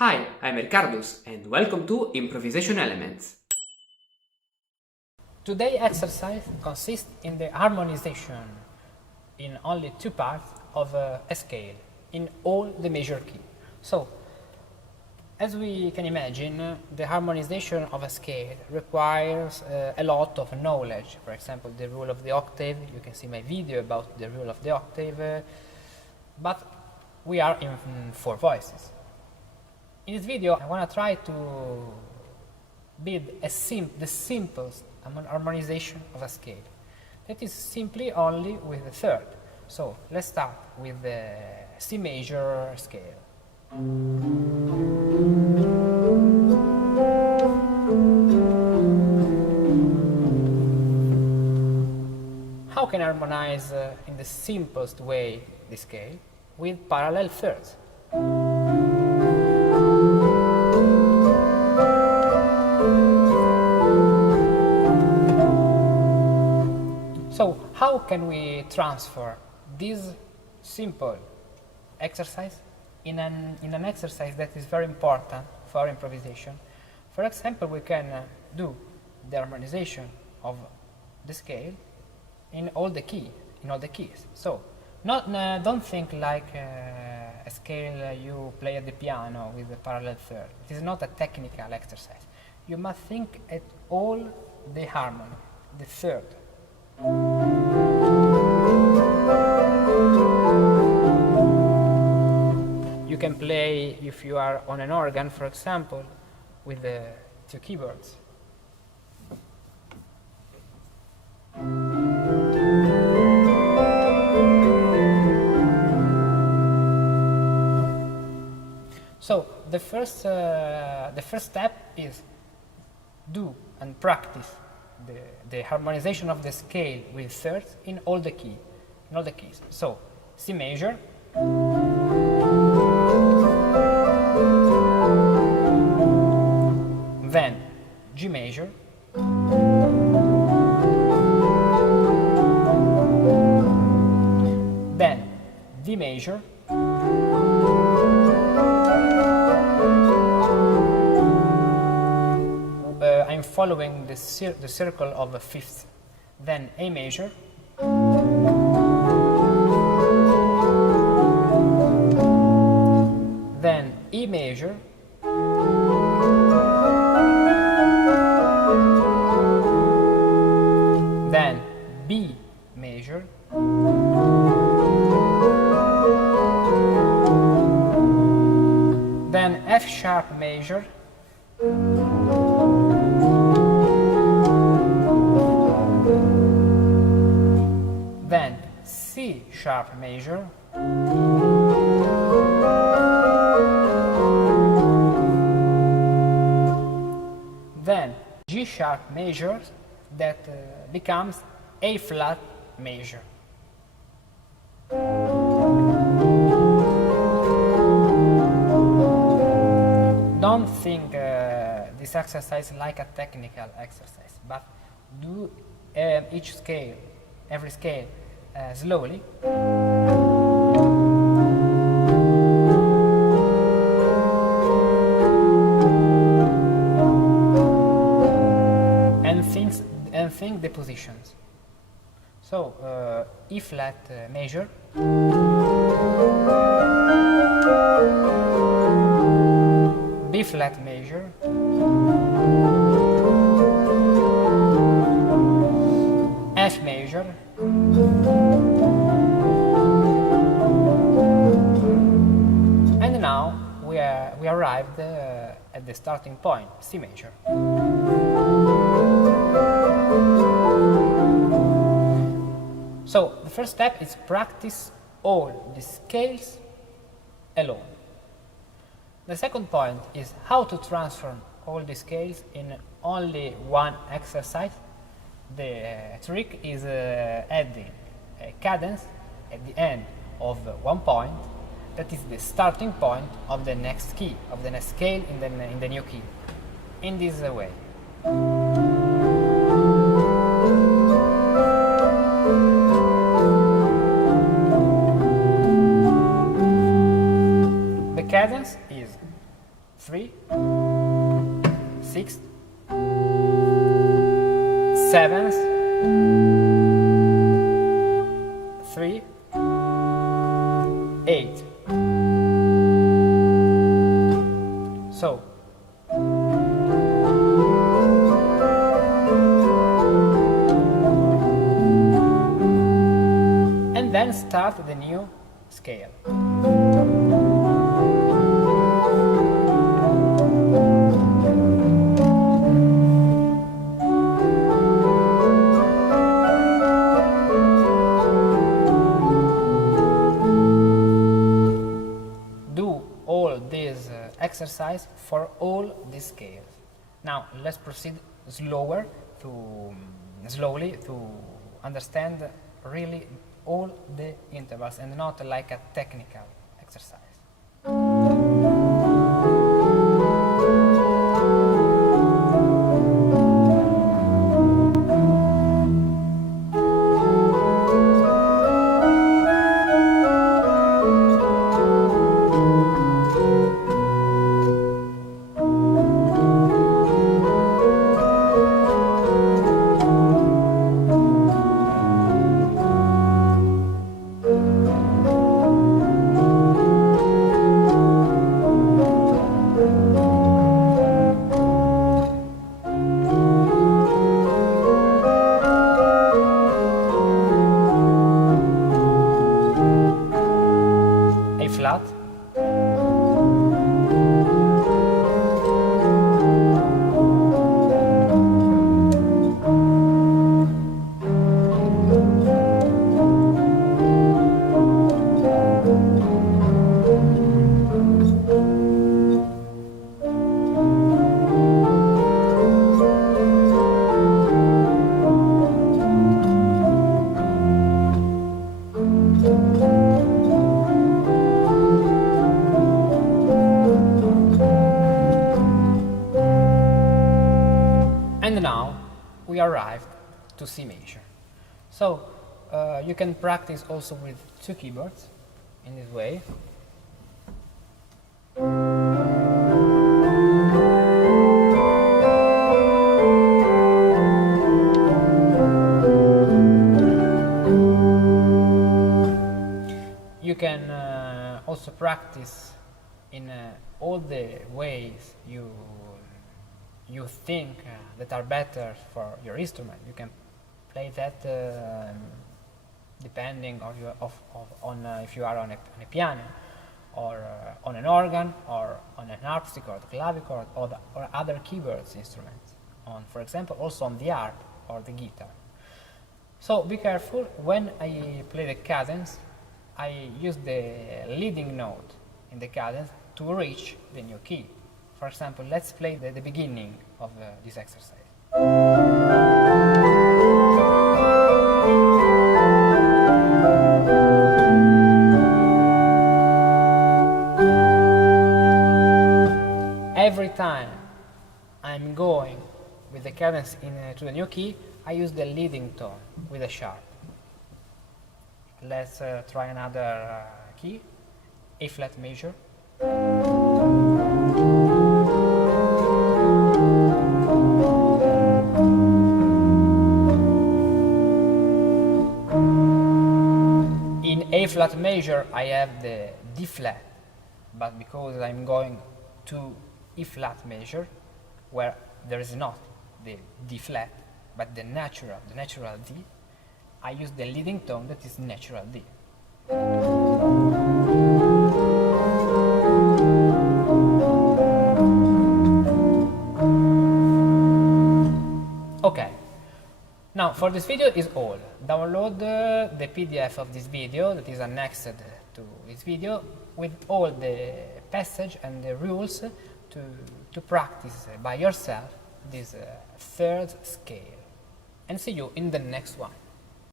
Hi, I'm Ricardus and welcome to Improvisation Elements. Today's exercise consists in the harmonization in only two parts of a scale in all the major key. So, as we can imagine, the harmonization of a scale requires a lot of knowledge. For example, the rule of the octave. You can see my video about the rule of the octave. But we are in four voices. In this video, I want to try to build the simplest harmonization of a scale. That is simply only with the third. So let's start with the C major scale. How can I harmonize in the simplest way this scale? With parallel thirds. So how can we transfer this simple exercise in an exercise that is very important for improvisation? For example, we can do the harmonization of the scale in all the keys. So don't think like a scale you play at the piano with a parallel third. It is not a technical exercise. You must think at all the harmony, the third. You can play, if you are on an organ, for example, with the two keyboards. So the first step is do and practice the harmonization of the scale with thirds in all the keys. So C major, then G major, then D major, I'm following the circle of a fifth, then A major, then E major, then B major, then F sharp major, then C sharp major, then G sharp major that becomes A flat major. Don't think this exercise like a technical exercise, but do every scale slowly. And think the positions. So E flat major, B flat major, F major, and now we arrived at the starting point, C major. So the first step is practice all the scales alone. The second point is how to transform all the scales in only one exercise. The trick is adding a cadence at the end of one point that is the starting point of the next key, of the next scale in the new key. In this way. The cadence is 3, 6, 7, 3, 8. So and then start the new scale. Do all this exercise for all these scales. Now let's proceed slowly to understand really all the intervals and not like a technical exercise. A flat, and now we arrived to C major. So you can practice also with two keyboards in this way. You can also practice in all the ways you think that are better for your instrument. You can play that depending on if you are on a piano, or on an organ, or on an harpsichord, clavichord, or other keyboards instruments. For example, also on the harp or the guitar. So be careful when I play the cadence. I use the leading note in the cadence to reach the new key. For example, let's play the beginning of this exercise. Every time I'm going with the cadence to the new key, I use the leading tone with a sharp. Let's try another key, A flat major. In A flat major I have the D flat, but because I'm going to E flat major, where there is not the D flat, but the natural D, I use the leading tone that is natural D. Okay, now for this video is all. Download the PDF of this video that is annexed to this video with all the passage and the rules to practice by yourself this third scale. And see you in the next one.